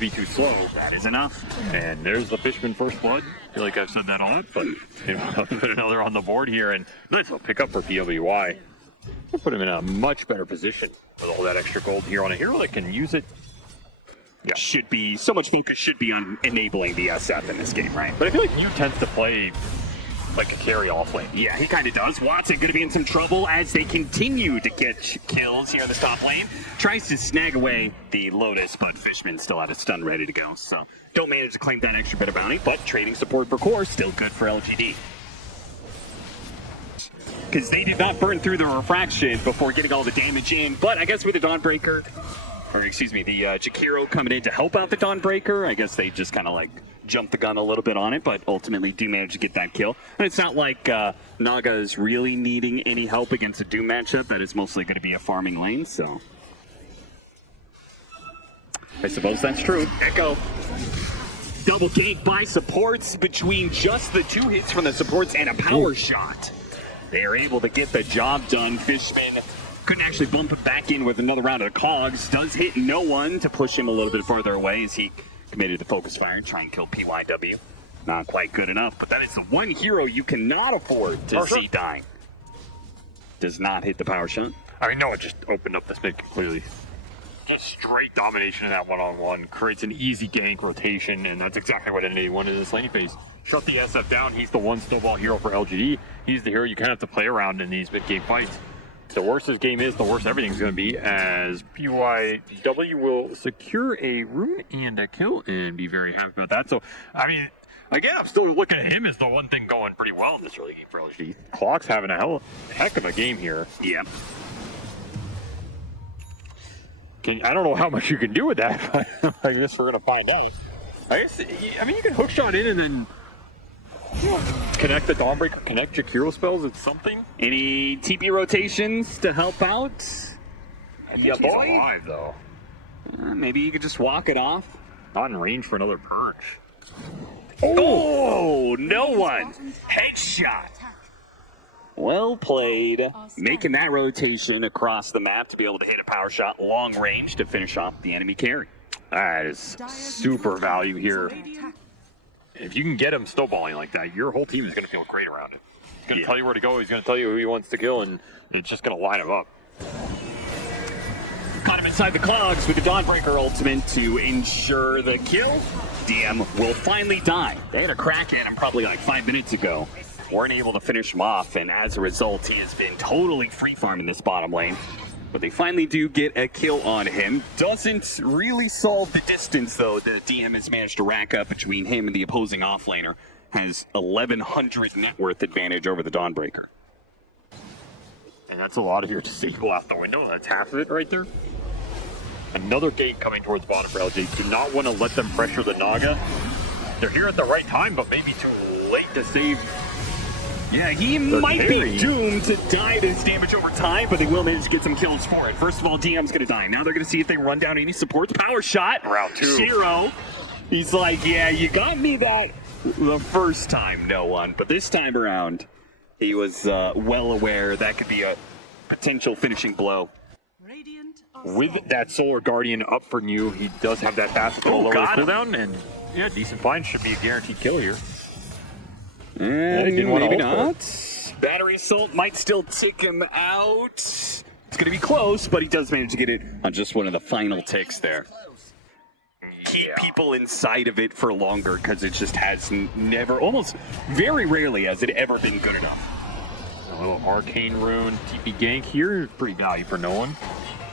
be too slow. That is enough. And there's the Fishman first blood. I feel like I've said that a lot, but I'll put another on the board here, and nice little pickup for PWI. We'll put him in a much better position with all that extra gold here on a hero that can use it. Yeah. Should be, so much focus should be on enabling the SF in this game, right? But I feel like Yu tends to play like a carry off lane. Yeah, he kind of does. Watson going to be in some trouble as they continue to get kills here in the top lane. Tries to snag away the Lotus, but Fishman still had a stun ready to go. So don't manage to claim that extra bit of bounty, but trading support for core still good for LGD. Because they did not burn through the refraction before getting all the damage in. But I guess with the Dawnbreaker, or excuse me, the Jakiro coming in to help out the Dawnbreaker, I guess they just kind of like jumped the gun a little bit on it, but ultimately do manage to get that kill. And it's not like Naga is really needing any help against a Doom matchup. That is mostly going to be a farming lane, so I suppose that's true. Echo. Double gank by supports between just the 2 hits from the supports and a power shot. They are able to get the job done. Fishman couldn't actually bump it back in with another round of cogs. Does hit no one to push him a little bit farther away as he committed to focus fire and try and kill PYW. Not quite good enough, but that is the one hero you cannot afford to see dying. Does not hit the power shot. I mean, Noah just opened up this mid clearly. Just straight domination in that one-on-one. Creates an easy gank rotation, and that's exactly what NA wanted in this lane phase. Shut the SF down. He's the one snowball hero for LGD. He's the hero you kind of have to play around in these mid-game fights. The worse this game is, the worse everything's going to be, as PYW will secure a rune and a kill and be very happy about that. So, I mean, again, I'm still looking at him as the one thing going pretty well in this early game for LGD. Clock's having a heck of a game here. Yeah. I don't know how much you can do with that, but I guess we're going to find out. I mean, you can hookshot in and then connect the Dawnbreaker, connect Jakiro spells, it's something. Any TP rotations to help out? I think he's alive, though. Maybe you could just walk it off. Not in range for another perch. Oh, no one. Headshot. Well played. Making that rotation across the map to be able to hit a power shot long range to finish off the enemy carry. That is super value here. If you can get him snowballing like that, your whole team is going to feel great around it. He's going to tell you where to go, he's going to tell you who he wants to kill, and it's just going to line him up. Caught him inside the clogs with the Dawnbreaker ultimate to ensure the kill. DM will finally die. They had a crack at him probably like 5 minutes ago. Weren't able to finish him off, and as a result, he has been totally free farming this bottom lane. But they finally do get a kill on him. Doesn't really solve the distance, though, that DM has managed to rack up between him and the opposing offlaner. Has 1,100 net worth advantage over the Dawnbreaker. And that's a lot of your disable out the window. That's half of it right there. Another gate coming towards bottom for LG. Do not want to let them pressure the Naga. They're here at the right time, but maybe too late to save. Yeah, he might be doomed to die to this damage over time, but they will manage to get some kills for it. First of all, DM's going to die. Now they're going to see if they run down any supports. Power shot. Round 2. Shiro. He's like, yeah, you got me that the first time, no one. But this time around, he was well aware that could be a potential finishing blow. With that Solar Guardian up for you, he does have that fast lower cooldown, and yeah, decent find should be a guaranteed kill here. Maybe not. Battery Assault might still tick him out. It's going to be close, but he does manage to get it on just one of the final ticks there. Keep people inside of it for longer because it just has never, almost very rarely has it ever been good enough. A little Arcane Rune, TP gank here, pretty value for no one.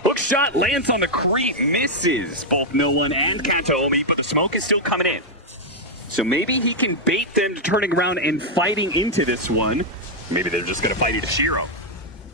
Hook shot lands on the creep, misses both no one and Kataomi, but the smoke is still coming in. So maybe he can bait them to turning around and fighting into this one. Maybe they're just going to fight it to Shiro.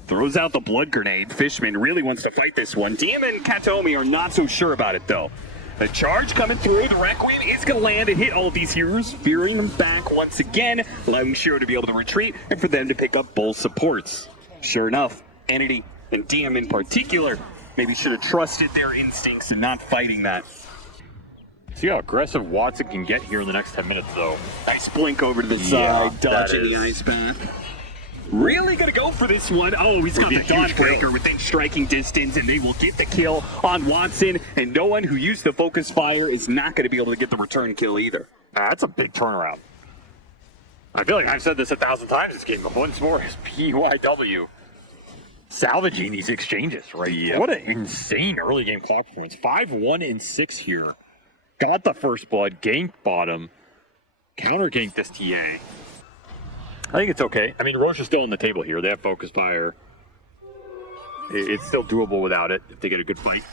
Throws out the blood grenade. Fishman really wants to fight this one. DM and Kataomi are not so sure about it, though. The charge coming through. The Requiem is going to land and hit all of these heroes, veering them back once again, allowing Shiro to be able to retreat and for them to pick up both supports. Sure enough, Entity and DM in particular maybe should have trusted their instincts and not fighting that. See how aggressive Watson can get here in the next 10 minutes, though. Nice blink over to the side, dodging the ice bath. Really gonna go for this one. Oh, he's got the Dawnbreaker within striking distance, and they will get the kill on Watson. And no one who used the focus fire is not gonna be able to get the return kill either. That's a big turnaround. I feel like I've said this 1,000 times this game, but once more is PYW salvaging these exchanges, right? Yep. What an insane early game clock performance. 5-1-6 here. Got the first blood, ganked bottom, counter ganked this TA. I think it's okay. I mean, Roche is still on the table here. They have focus fire. It's still doable without it if they get a good fight.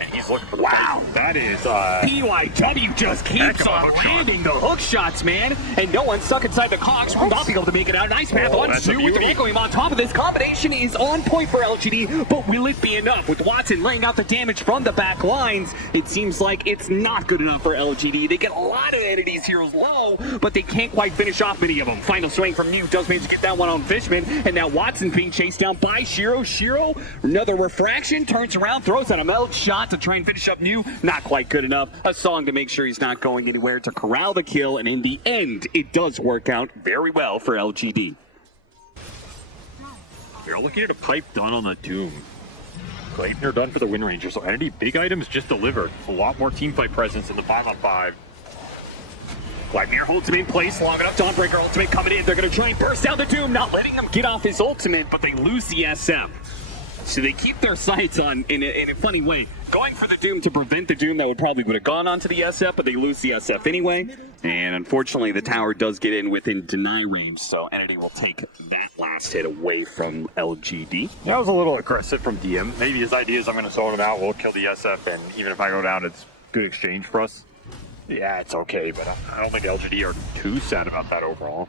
And he's looking for the Wow, that is PYW just keeps on landing the hook shots, man. And no one stuck inside the cocks will not be able to make it out. Nice path on that's a two with the beauty. echoing on top of this. Combination is on point for LGD, but will it be enough? With Watson laying out the damage from the back lines, it seems like it's not good enough for LGD. They get a lot of entities heroes low, but they can't quite finish off many of them. Final swing from Mew does manage to get that one on Fishman, and now Watson being chased down by Shiro. Shiro, another refraction, turns around, throws out a meld shot to try and finish up Mew. Not quite good enough. A song to make sure he's not going anywhere to corral the kill, and in the end, it does work out very well for LGD. You're looking at a pipe done on the Doom. Gleipnir done for the Wind Ranger, so Entity big items just delivered. A lot more teamfight presence in the 5-on-5. Gleipnir holds him in place long enough. Dawnbreaker ultimate coming in. They're going to try and burst down the Doom, not letting him get off his ultimate, but they lose the SF. So they keep their sights on, in a funny way, going for the Doom to prevent the Doom that would have gone onto the SF, but they lose the SF anyway. And unfortunately, the tower does get in within deny range, so Entity will take that last hit away from LGD. That was a little aggressive from DM. Maybe his idea is I'm going to zone him out, we'll kill the SF, and even if I go down, it's good exchange for us. Yeah, it's okay, but I don't think LGD are too sad about that overall.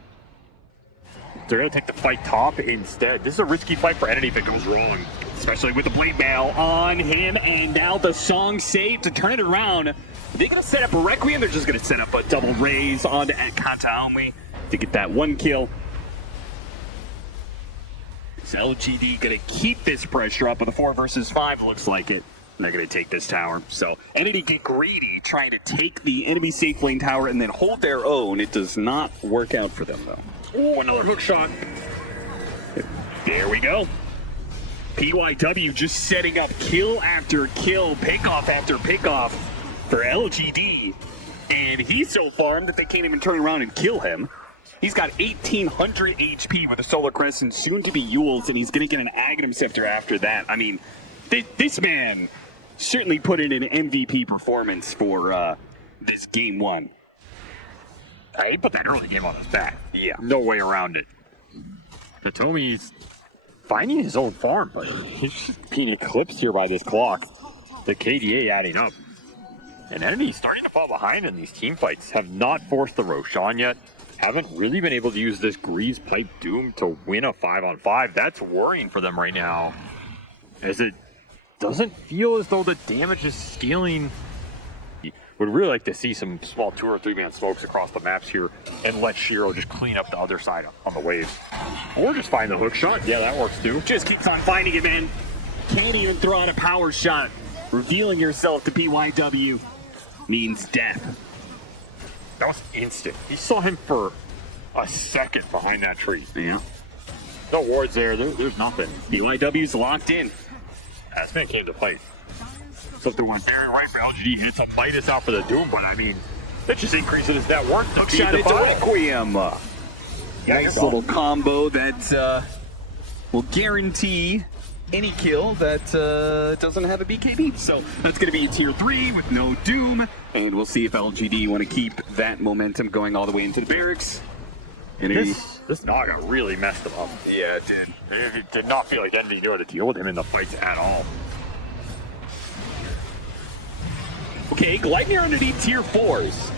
They're going to take the fight top instead. This is a risky fight for Entity if it goes wrong. Especially with the blade mail on him, and now the song saved to turn it around. Are they going to set up a Requiem? They're just going to set up a double raise onto Kanta only to get that one kill. Is LGD going to keep this pressure up with a 4 versus 5? Looks like it. They're going to take this tower. So Entity get greedy, trying to take the enemy safe lane tower and then hold their own. It does not work out for them, though. Oh, another hook shot. There we go. PYW just setting up kill after kill, pickoff after pickoff for LGD. And he's so farmed that they can't even turn around and kill him. He's got 1,800 HP with a Solar Crest and soon to be Yules, and he's going to get an Aghanim Scepter after that. I mean, this man certainly put in an MVP performance for this game one. He put that early game on his back. Yeah. No way around it. Hitomi's finding his own farm, but he's just being eclipsed here by this clock. The KDA adding up. And Entity starting to fall behind in these team fights. Have not forced the Roshan yet. Haven't really been able to use this Grease Pipe Doom to win a 5-on-5. That's worrying for them right now. As it doesn't feel as though the damage is scaling. Would really like to see some small 2 or 3 man smokes across the maps here and let Shiro just clean up the other side on the waves. Or just find the hook shot. Yeah, that works too. Just keeps on finding it, man. Can't even throw out a power shot. Revealing yourself to PYW means death. That was instant. He saw him for a second behind that tree. Yeah. No wards there. There's nothing. PYW's locked in. This man came to fight. Something went Baron right for LGD. Hits a Midas out for the Doom, but I mean, that just increases his net worth. Hook shot into Requiem. Nice little combo that will guarantee any kill that doesn't have a BKB. So that's going to be a tier 3 with no Doom. And we'll see if LGD want to keep that momentum going all the way into the barracks. This Naga really messed him up. Yeah, it did. It did not feel like Entity knew how to deal with him in the fights at all. Okay, Gleipnir Entity tier 4s.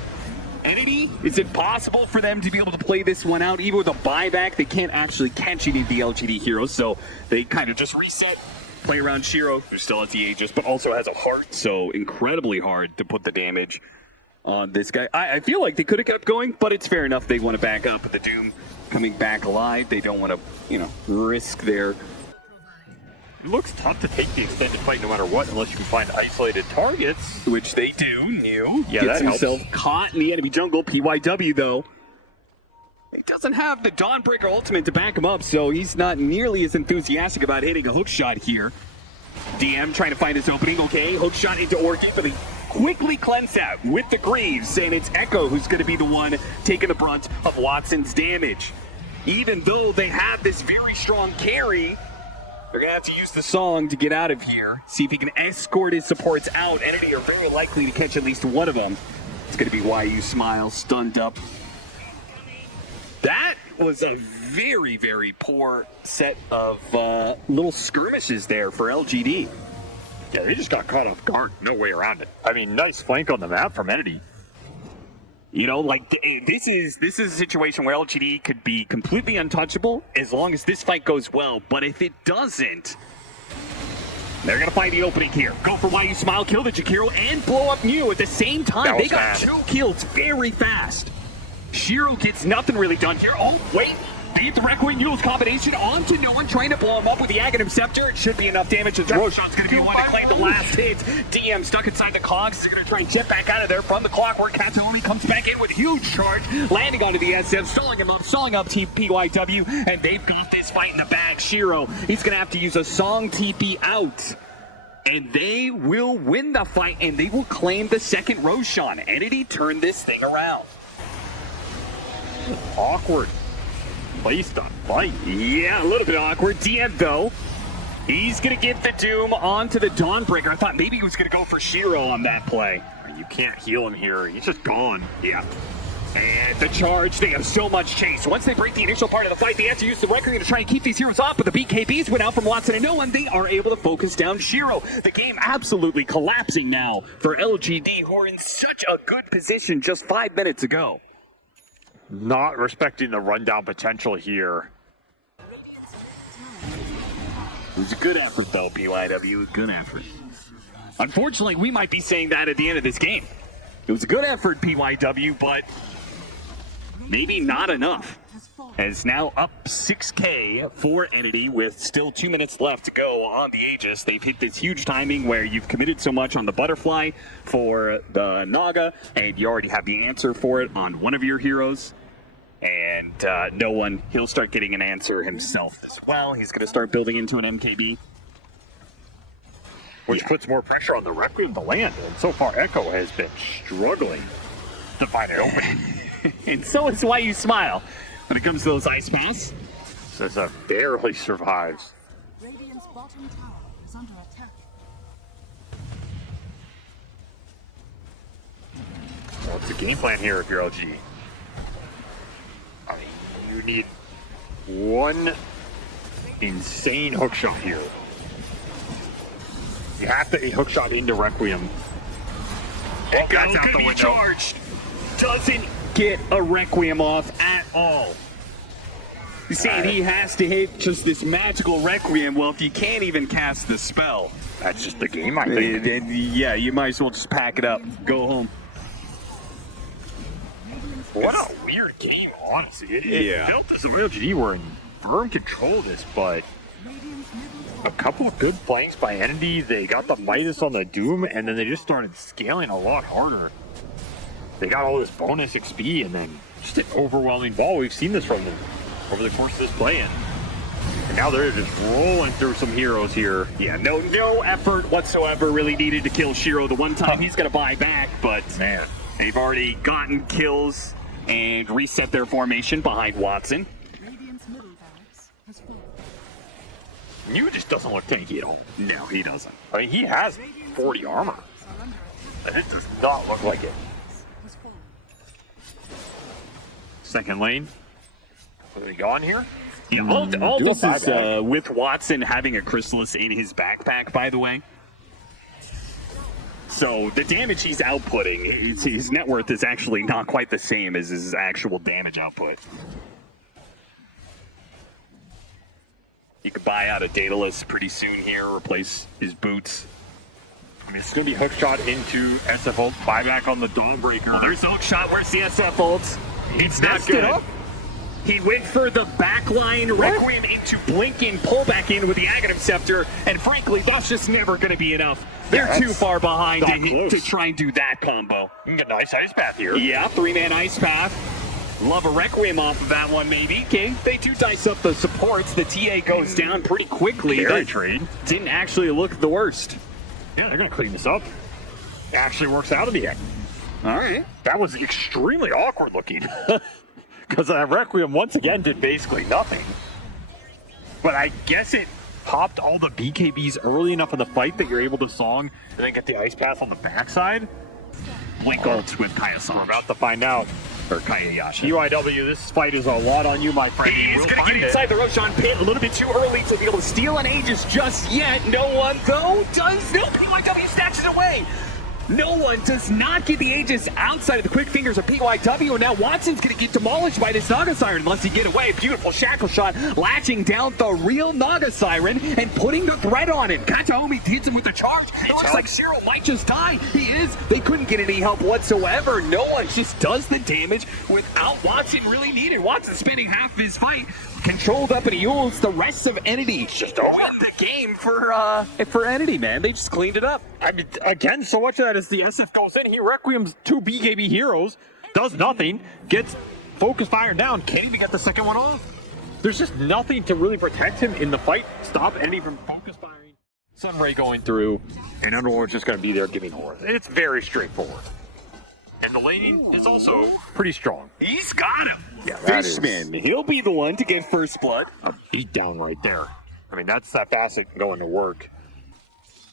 Entity, is it possible for them to be able to play this one out? Even with a buyback, they can't actually catch any of the LGD heroes, so they kind of just reset, play around Shiro, who still has the Aegis, but also has a heart, so incredibly hard to put the damage on this guy. I feel like they could have kept going, but it's fair enough. They want to back up with the Doom coming back alive. They don't want to, risk their... It looks tough to take the extended fight no matter what, unless you can find isolated targets. Which they do. New Yeah, gets that himself caught in the enemy jungle. PYW, though, He doesn't have the Dawnbreaker ultimate to back him up, so he's not nearly as enthusiastic about hitting a hook shot here. DM trying to find his opening. Okay, hook shot into Orchid, but he quickly cleansed out with the Greaves, and it's Echo who's going to be the one taking the brunt of Watson's damage. Even though they have this very strong carry, they're going to have to use the song to get out of here. See if he can escort his supports out. Entity are very likely to catch at least one of them. It's going to be YU Smile stunned up. That was a very, very poor set of little skirmishes there for LGD. Yeah, they just got caught off guard. No way around it. I mean, nice flank on the map from Entity. You know, like, this is a situation where LGD could be completely untouchable as long as this fight goes well. But if it doesn't, they're going to find the opening here. Go for YU Smile, kill the Jakiro, and blow up Mew at the same time. They got 2 kills very fast. Shiro gets nothing really done here. Oh, wait. Beat the Requiem Mule's combination onto no one, trying to blow him up with the Aghanim Scepter. It should be enough damage. The throw shot's going to be one to claim the last hit. DM stuck inside the cogs. He's going to try and jet back out of there from the clockwork. Kataomi comes back in with a huge charge, landing onto the SF, stalling him up, stalling up PYW, and they've got this fight in the bag. Shiro, he's going to have to use a song TP out. And they will win the fight, and they will claim the second Roshan. Entity turned this thing around. Awkward. Placed on fight. Yeah, a little bit awkward. DM, though, he's going to get the Doom onto the Dawnbreaker. I thought maybe he was going to go for Shiro on that play. You can't heal him here. He's just gone. Yeah. And the charge, they have so much chase. Once they break the initial part of the fight, they have to use the Requiem to try and keep these heroes off, but the BKBs went out from Watson and no one. They are able to focus down Shiro. The game absolutely collapsing now for LGD, who are in such a good position just 5 minutes ago. Not respecting the rundown potential here. It was a good effort, though, PYW. Good effort. Unfortunately, we might be saying that at the end of this game. It was a good effort, PYW, but maybe not enough. As now up 6K for Entity with still 2 minutes left to go on the Aegis. They've hit this huge timing where you've committed so much on the Butterfly for the Naga, and you already have the answer for it on one of your heroes. And no one, he'll start getting an answer himself as well. He's going to start building into an MKB. Which puts more pressure on the Requiem to land. And so far, Echo has been struggling to find an opening. And so is YU Smile when it comes to those ice pass. Sessa barely survives. Radiant's bottom tower is under attack. What's the game plan here if you're LG? I mean, you need one insane hookshot here. You have to hookshot into Requiem. Echo could be charged. Doesn't get a Requiem off at all. He's saying he has to hit just this magical Requiem. Well, if you can't even cast the spell, That's just the game, I think. then yeah, you might as well just pack it up, go home. What a weird game, honestly. It felt as though LGD were in firm control of this, but a couple of good flanks by Entity. They got the Midas on the Doom, and then they just started scaling a lot harder. They got all this bonus XP, and then just an overwhelming ball. We've seen this from them over the course of this play-in. And now they're just rolling through some heroes here. Yeah, no effort whatsoever really needed to kill Shiro the one time he's going to buy back, but Man. they've already gotten kills and reset their formation behind Watson. Radiant's middle barracks has fallen. Mew just doesn't look tanky at all. No, he doesn't. I mean, he has 40 armor. Are under attack. And it does not look like it. Has fallen. Second lane. Are they gone here? Yeah, all do a this is buyback. with Watson having a Chrysalis in his backpack, by the way. So the damage he's outputting, his net worth is actually not quite the same as his actual damage output. You could buy out a Daedalus pretty soon here, replace his boots. I mean, it's going to be hookshot into SF ult, buyback on the Dawnbreaker. Oh, there's the hook shot. Where's the SF ult? It's not messed it good. up. He went for the backline Requiem into Blinking, pull back in with the Aghanim Scepter, and frankly, that's just never going to be enough. They're Yeah, too far behind not to close. try and do that combo. You can get a nice ice bath here. Yeah, 3-man ice path. Love a Requiem off of that one, maybe. Okay, they do dice up the supports. The TA goes down pretty quickly. Carry trade. Didn't actually look the worst. Yeah, they're going to clean this up. It actually works out in the end. All right. That was extremely awkward looking. Because Requiem once again did basically nothing. But I guess it popped all the BKBs early enough in the fight that you're able to song and then get the ice pass on the backside. Blink ults with Kaya We're Sanj. about to find out. Or Kaya Yasha. UIW, this fight is a lot on you, my friend. He is We'll going to find get it. inside the Roshan pit a little bit too early to be able to steal an Aegis just yet. No one, though, does. No, PYW snatches it away. No one does not get the Aegis outside of the quick fingers of PYW, and now Watson's going to get demolished by this Naga Siren unless he get away. Beautiful shackle shot, latching down the real Naga Siren and putting the threat on it. Kataomi hits him with the charge. It looks like Cyril might just die. He is. They couldn't get any help whatsoever. No one just does the damage without Watson really needed. Watson spending half of his fight controlled up and he holds the rest of Entity. Just win the game for Entity, man. They just cleaned it up. I mean, again, so much of that is the SF goes in. He Requiem's 2 BKB heroes, does nothing, gets focus fired down, can't even get the second one off. There's just nothing to really protect him in the fight, stop any from focus firing. Sunray going through, and Underlord's just going to be there giving horror. It's very straightforward. And the laning is also pretty strong. He's got him. Yeah, that is Fishman, he'll be the one to get first blood. a beatdown right there. I mean, that's that facet going to work.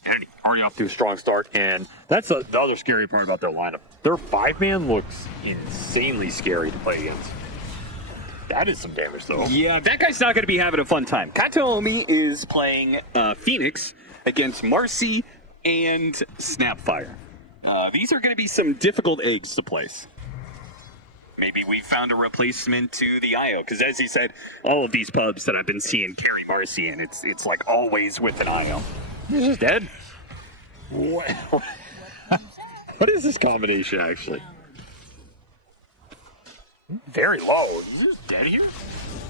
And already off to a strong start, and that's the other scary part about their lineup. Their 5-man looks insanely scary to play against. That is some damage, though. Yeah, that guy's not going to be having a fun time. Kataomi is playing Phoenix against Marcy and Snapfire. These are going to be some difficult eggs to place. Maybe we found a replacement to the IO, because as you said, all of these pubs that I've been seeing carry Marcy, and it's like always with an IO. He's just dead. What is this combination, actually? Very low. Is this dead here?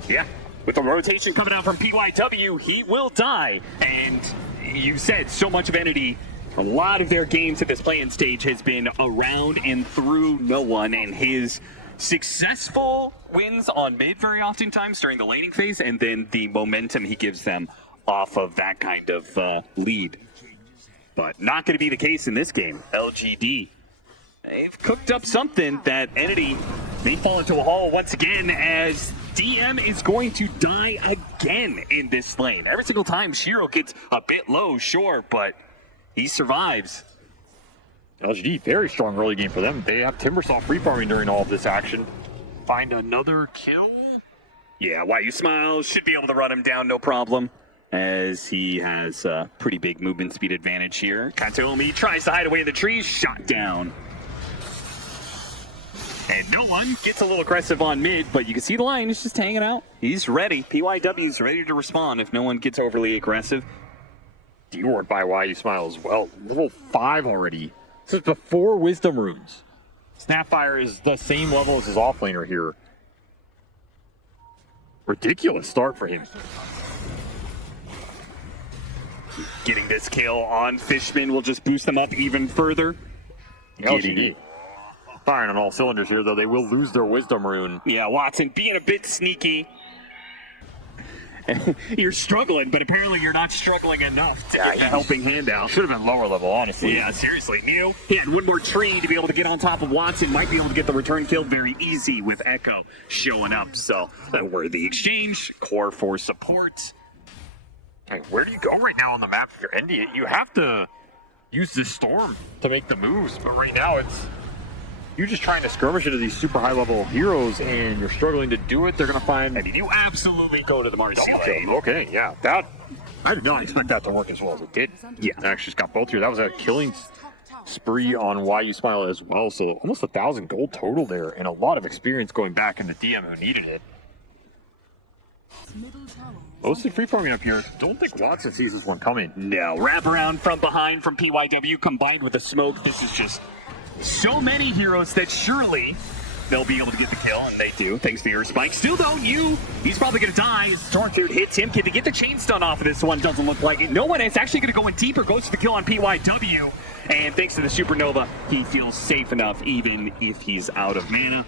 Yeah. With the rotation coming out from PYW, he will die. And you said so much of Entity, a lot of their games at this play-in stage has been around and through no one, and his successful wins on mid very oftentimes during the laning phase, and then the momentum he gives them off of that kind of lead. But not going to be the case in this game. LGD, they've cooked up something that Entity, they fall into a hole once again as DM is going to die again in this lane. Every single time Shiro gets a bit low, sure, but he survives. LGD, very strong early game for them. They have Timbersaw free farming during all of this action. Find another kill? Yeah, Why You Smile should be able to run him down, no problem, as he has a pretty big movement speed advantage here. Kataomi tries to hide away in the trees, shot down. And no one gets a little aggressive on mid, but you can see the line is just hanging out. He's ready. PYW's ready to respond if no one gets overly aggressive. D-Ward by Why You Smile as well. Level 5 already. This is before Wisdom Runes. Snapfire is the same level as his offlaner here. Ridiculous start for him. Getting this kill on Fishman will just boost them up even further. LGD. Firing on all cylinders here, though. They will lose their Wisdom Rune. Yeah, Watson being a bit sneaky. You're struggling, but apparently you're not struggling enough to get a helping hand out. Should have been lower level, honestly. Yeah, seriously. Neo hit one more tree to be able to get on top of Watson. Might be able to get the return kill very easy with Echo showing up. So, that worthy exchange. Core for support. Hey, where do you go right now on the map if you're ending it? You have to use this storm to make the moves, but right now it's you're just trying to skirmish into these super high level heroes and you're struggling to do it. They're going to find... I mean, you absolutely go to the Marcy double lane. kill. Okay, yeah. That I did not expect that to work as well as it did. Yeah. I actually just got both here. That was a killing spree on Why You Smile as well. So almost 1,000 gold total there and a lot of experience going back in the DM who needed it. Middle tower. Mostly free farming up here. Don't think Watson sees this one coming. No, wrap around from behind from PYW combined with the smoke. This is just so many heroes that surely they'll be able to get the kill, and they do, thanks to your spike. Still though, he's probably going to die as Tortured hits him. Can they get the chain stun off of this one? Doesn't look like it. No one is actually going to go in deeper, goes for the kill on PYW, and thanks to the Supernova, he feels safe enough even if he's out of mana.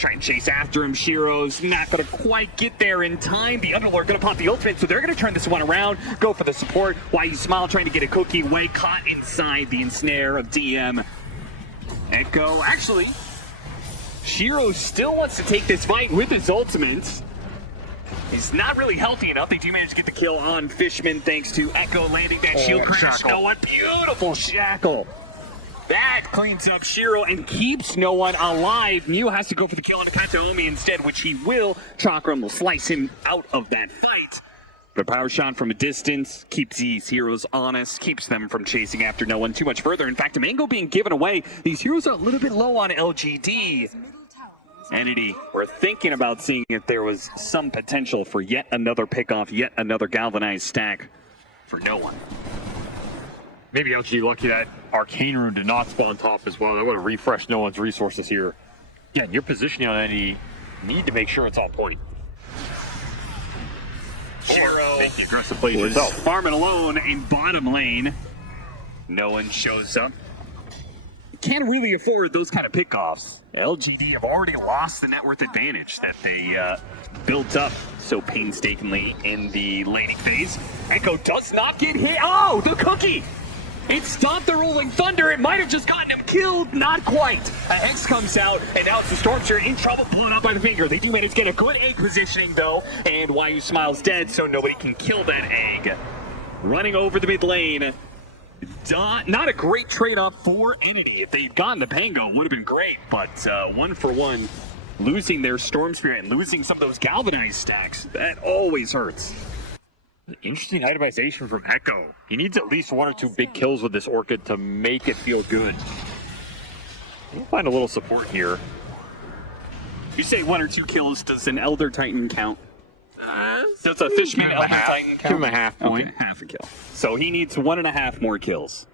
Try and chase after him. Shiro's not going to quite get there in time. The Underlord going to pop the ultimate, so they're going to turn this one around, go for the support. Why you smile, trying to get a cookie away, caught inside the ensnare of DM. Echo, actually, Shiro still wants to take this fight with his ultimates. He's not really healthy enough. They do manage to get the kill on Fishman thanks to Echo landing that shield crash. No one, beautiful shackle. That cleans up Shiro and keeps no one alive. Mew has to go for the kill on Kataomi instead, which he will. Chakram will slice him out of that fight. But power shot from a distance keeps these heroes honest, keeps them from chasing after no one too much further. In fact, Mango being given away, these heroes are a little bit low on LGD. Entity, we're thinking about seeing if there was some potential for yet another pickoff, yet another galvanized stack for no one. Maybe LG lucky that Arcane Rune did not spawn top as well. That would have refreshed no one's resources here. Yeah, your positioning on any need to make sure it's on point. Shiro Make the aggressive play was yourself. farming alone in bottom lane. No one shows up. Can't really afford those kind of pickoffs. LGD have already lost the net worth advantage that they built up so painstakingly in the laning phase. Echo does not get hit. Oh, the cookie! It stopped the Rolling Thunder. It might have just gotten him killed. Not quite. A Hex comes out, and now it's the Stormshire in trouble, blown up by the finger. They do manage to get a good egg positioning, though, and YU Smile's dead, so nobody can kill that egg. Running over the mid lane. Not a great trade-off for Entity. If they'd gotten the Pango, would have been great, but 1 for 1, losing their Storm Spirit and losing some of those galvanized stacks, that always hurts. Interesting itemization from Echo. He needs at least 1 or 2 big kills with this Orchid to make it feel good. We'll find a little support here. You say 1 or 2 kills, does an Elder Titan count? Does a Fishman Elder Titan count? Give him a half point. Okay, half a kill. So he needs 1.5 more kills.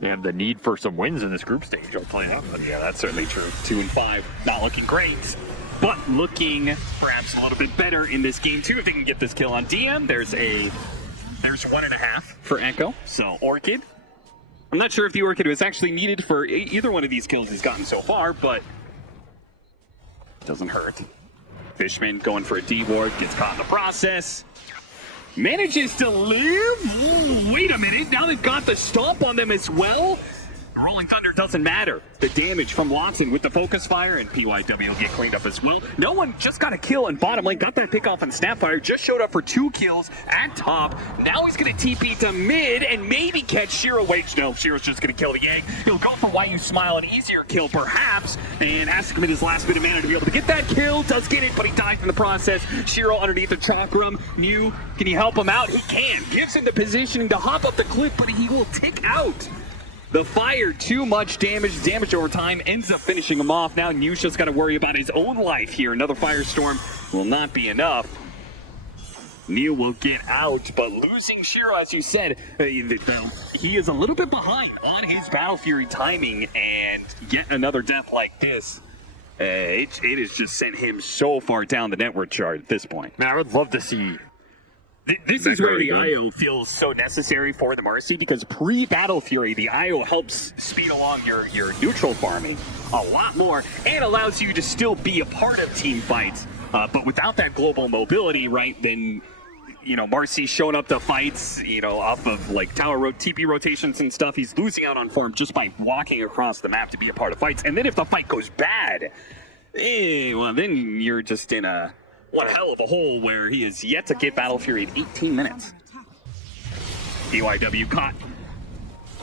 And the need for some wins in this group stage will play out. Yeah, that's certainly true. 2 and 5, not looking great, but looking perhaps a little bit better in this game too. If they can get this kill on DM, there's 1.5 for Echo. So Orchid. I'm not sure if the Orchid was actually needed for either one of these kills he's gotten so far, but doesn't hurt. Fishman going for a D-ward, gets caught in the process. Manages to live? Ooh, wait a minute, now they've got the stomp on them as well? Rolling Thunder doesn't matter. The damage from Watson with the focus fire, and PYW will get cleaned up as well. No one just got a kill in bottom lane, got that pick off on Snapfire, just showed up for 2 kills at top. Now he's going to TP to mid and maybe catch Shiro. Wait, no, Shiro's just going to kill the egg. He'll go for YU Smile, an easier kill perhaps, and has to commit his last bit of mana to be able to get that kill. Does get it, but he dies in the process. Shiro underneath the chakram. Mew, can you help him out? He can. Gives him the positioning to hop up the cliff, but he will tick out. The fire, too much damage over time, ends up finishing him off. Now Nusha's got to worry about his own life here. Another firestorm will not be enough. Neil will get out, but losing Shiro, as you said, he is a little bit behind on his Battle Fury timing, and yet another death like this, it has just sent him so far down the network chart at this point. Man, I would love to see. This is where the IO feels so necessary for the Marcy, because pre-Battle Fury, the IO helps speed along your neutral farming a lot more and allows you to still be a part of team fights. But without that global mobility, right, then, you know, Marcy showing up to fights, you know, off of like TP rotations and stuff, he's losing out on form just by walking across the map to be a part of fights. And then if the fight goes bad, well, then you're just in one hell of a hole where he is yet to get Battle Fury at 18 minutes. PYW caught.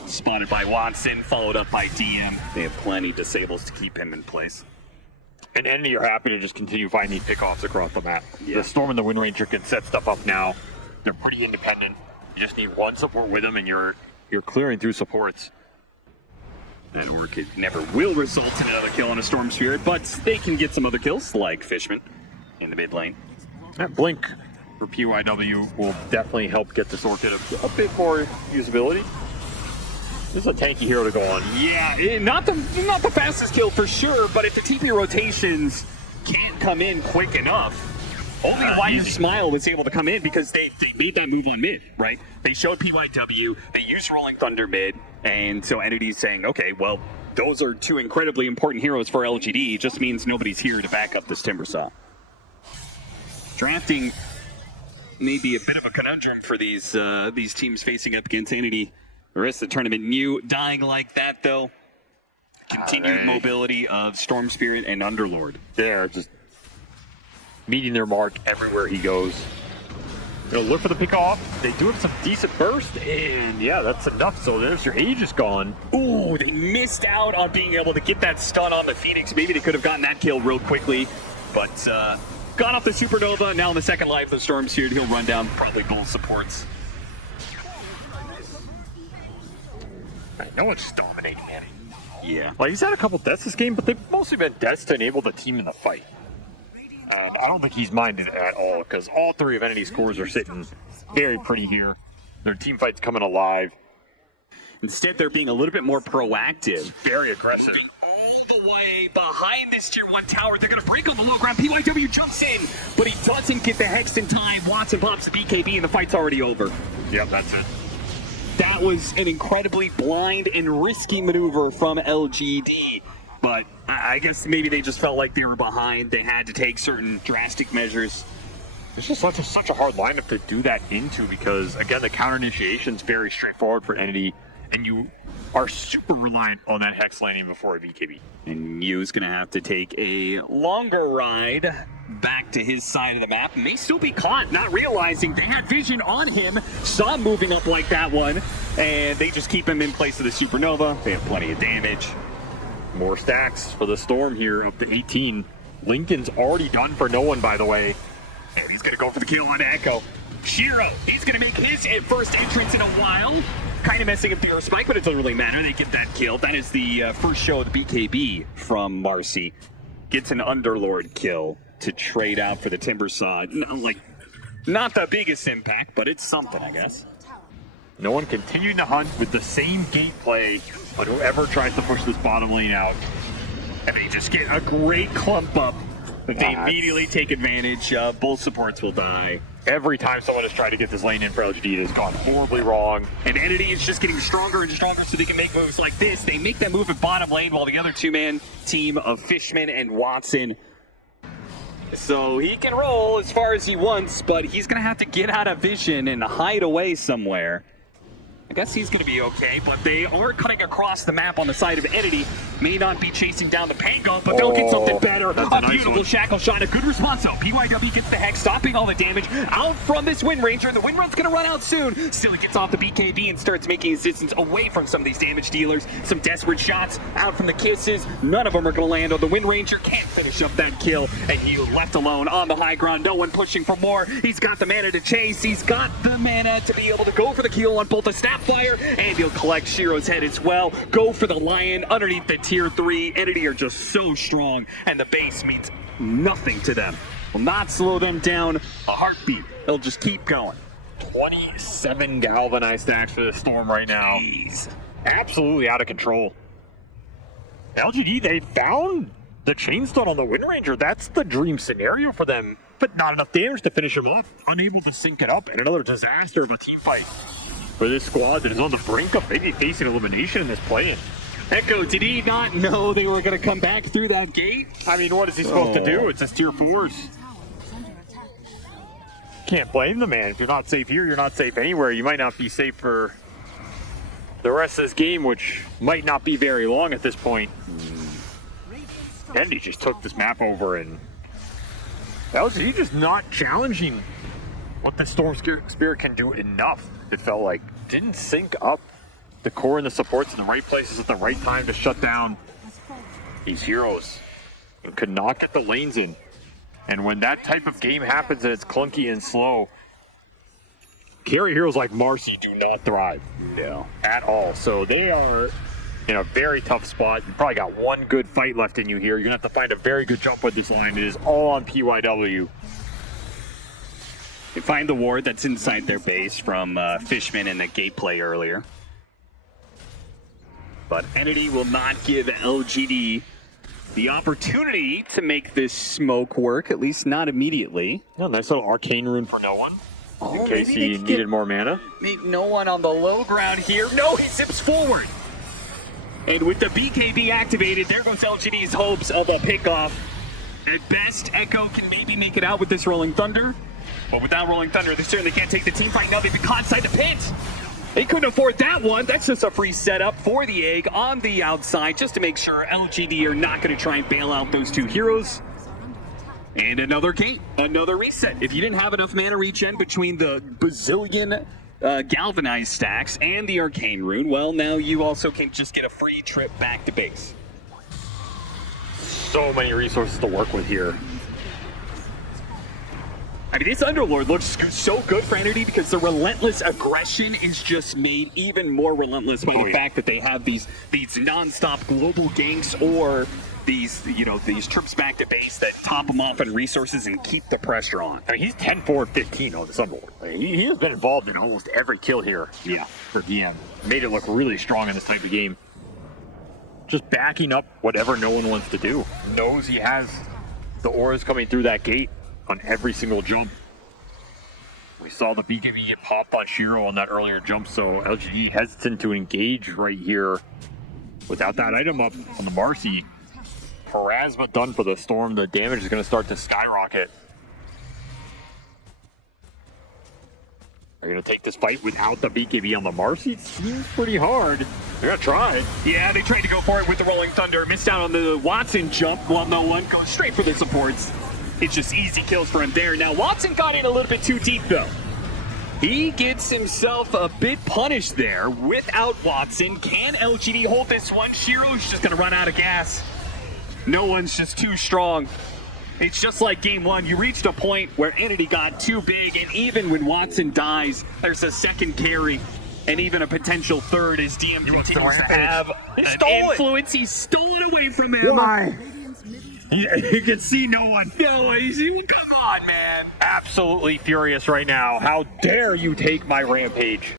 Spotted by Watson, followed up by DM. They have plenty disables to keep him in place. And Entity are happy to just continue finding these pickoffs across the map. Yeah. The Storm and the Wind Ranger can set stuff up now. They're pretty independent. You just need 1 support with them, and you're clearing through supports. That Orchid never will result in another kill on a Storm Spirit, but they can get some other kills, like Fishman in the mid lane. That Blink for PYW will definitely help get this Orchid a bit more usability. This is a tanky hero to go on. Yeah, not the fastest kill for sure, but if the TP rotations can't come in quick enough, only YU Smile was able to come in because they made that move on mid, right? They showed PYW, they used Rolling Thunder mid, and so Entity's saying, okay, well, those are two incredibly important heroes for LGD. Just means nobody's here to back up this Timbersaw. Drafting may be a bit of a conundrum for these teams facing up against Entity. The rest of the tournament, New dying like that though. Continued mobility of Storm Spirit and Underlord. They're just meeting their mark everywhere he goes. They'll look for the pick off. They do have some decent burst, and yeah, that's enough. So there's your Aegis gone. Ooh, they missed out on being able to get that stun on the Phoenix. Maybe they could have gotten that kill real quickly, but got off the Supernova. Now in the second life, the Storm Spirit, he'll run down probably both supports. No one's just dominating, man. Yeah. Like, he's had a couple deaths this game, but they've mostly been deaths to enable the team in the fight. I don't think he's minded at all, because all three of Entity's scores are sitting very pretty here. Their team fight's coming alive. Instead, they're being a little bit more proactive. Very aggressive. All the way behind this tier 1 tower. They're going to break on the low ground. PYW jumps in, but he doesn't get the Hex in time. Watson pops the BKB, and the fight's already over. Yep, that's it. That was an incredibly blind and risky maneuver from LGD. But I guess maybe they just felt like they were behind. They had to take certain drastic measures. It's just such a hard lineup to do that into because, again, the counter initiation is very straightforward for Entity, and you are super reliant on that Hex landing before a BKB. And Yu's going to have to take a longer ride back to his side of the map. May still be caught, not realizing they had vision on him. Saw him moving up like that one, and they just keep him in place of the Supernova. They have plenty of damage. More stacks for the Storm here, up to 18. Lincoln's already done for no one, by the way. And he's going to go for the kill on Echo. Shiro, he's going to make his first entrance in a while. Kind of messing up the Earth Spike, but it doesn't really matter. They get that kill. That is the first show of the BKB from Marcy. Gets an Underlord kill to trade out for the Timbersaw. Not the biggest impact, but it's something, I guess. No one continuing to hunt with the same gate play, but whoever tries to push this bottom lane out. And they just get a great clump up. But they immediately take advantage. Both supports will die. Every time someone has tried to get this lane in for LGD, it has gone horribly wrong. And Entity is just getting stronger and stronger so they can make moves like this. They make that move at bottom lane while the other two-man team of Fishman and Watson. So he can roll as far as he wants, but he's going to have to get out of vision and hide away somewhere. I guess he's going to be okay, but they are cutting across the map on the side of Entity. May not be chasing down the Pango, but they'll get something better. A beautiful shackle shot, a good response though. PYW gets the Hex, stopping all the damage out from this Wind Ranger. The Wind Run's going to run out soon. Still, he gets off the BKB and starts making his distance away from some of these damage dealers. Some desperate shots out from the Kisses. None of them are going to land on the Wind Ranger. Can't finish up that kill, and he left alone on the high ground. No one pushing for more. He's got the mana to chase. He's got the mana to be able to go for the kill on both the Snapfire, and he'll collect Shiro's head as well. Go for the Lion underneath the tier 3. Entity are just so strong, and the base means nothing to them. Will not slow them down a heartbeat. They'll just keep going. 27 galvanized stacks for the Storm right now. Jeez. Absolutely out of control. LGD, they found the Chainstone on the Wind Ranger. That's the dream scenario for them, but not enough damage to finish him off. Unable to sync it up, and another disaster of a team fight for this squad that is on the brink of maybe facing elimination in this play-in. Echo, did he not know they were going to come back through that gate? I mean, what is he supposed to do? It's his tier 4s. Tower is under attack. Can't blame the man. If you're not safe here, you're not safe anywhere. You might not be safe for the rest of this game, which might not be very long at this point. Andy just took this map over, and LGD just not challenging what the Storm Spirit can do enough. It felt like didn't sync up the core and the supports in the right places at the right time to shut down these heroes. And could not get the lanes in. And when that type of game happens and it's clunky and slow, carry heroes like Marcy do not thrive. No. At all. So they are in a very tough spot. You probably got one good fight left in you here. You're going to have to find a very good jump with this line. It is all on PYW. They find the ward that's inside their base from Fishman and the gate play earlier. But Entity will not give LGD the opportunity to make this smoke work, at least not immediately. Yeah, nice little arcane rune for no one. Oh, in case he needed more mana. No one on the low ground here. No, he zips forward. And with the BKB activated, there goes LGD's hopes of a pickoff. At best, Echo can maybe make it out with this Rolling Thunder. But without Rolling Thunder, they certainly can't take the team fight. Now they've been caught inside the pit. They couldn't afford that one. That's just a free setup for the egg on the outside, just to make sure LGD are not going to try and bail out those two heroes. And another gate, another reset. If you didn't have enough mana regen between the bazillion galvanized stacks and the arcane rune, well, now you also can just get a free trip back to base. So many resources to work with here. I mean, this Underlord looks so good for Entity because the relentless aggression is just made even more relentless by the fact that they have these non-stop global ganks or these trips back to base that top them off in resources and keep the pressure on. I mean, he's 10-4-15 on this Underlord. I mean, he has been involved in almost every kill here. Yeah. For DM. Made it look really strong in this type of game. Just backing up whatever no one wants to do. Knows he has the auras coming through that gate on every single jump. We saw the BKB get popped on Shiro on that earlier jump, so LGD hesitant to engage right here without that item up on the Marcy. Pharasma done for the Storm. The damage is going to start to skyrocket. They're going to take this fight without the BKB on the Marcy. It seems pretty hard. They're going to try. Yeah, they tried to go for it with the Rolling Thunder. Missed out on the Watson jump. Well, no one goes straight for the supports. It's just easy kills for him there. Now, Watson got in a little bit too deep, though. He gets himself a bit punished there without Watson. Can LGD hold this one? Shiro's just going to run out of gas. No one's just too strong. It's just like game one. You reached a point where Entity got too big, and even when Watson dies, there's a second carry and even a potential third as DM continues to have an influence. He stole it away from him. Why? You can see no one. No, easy. Come on, man. Absolutely furious right now. How dare you take my rampage?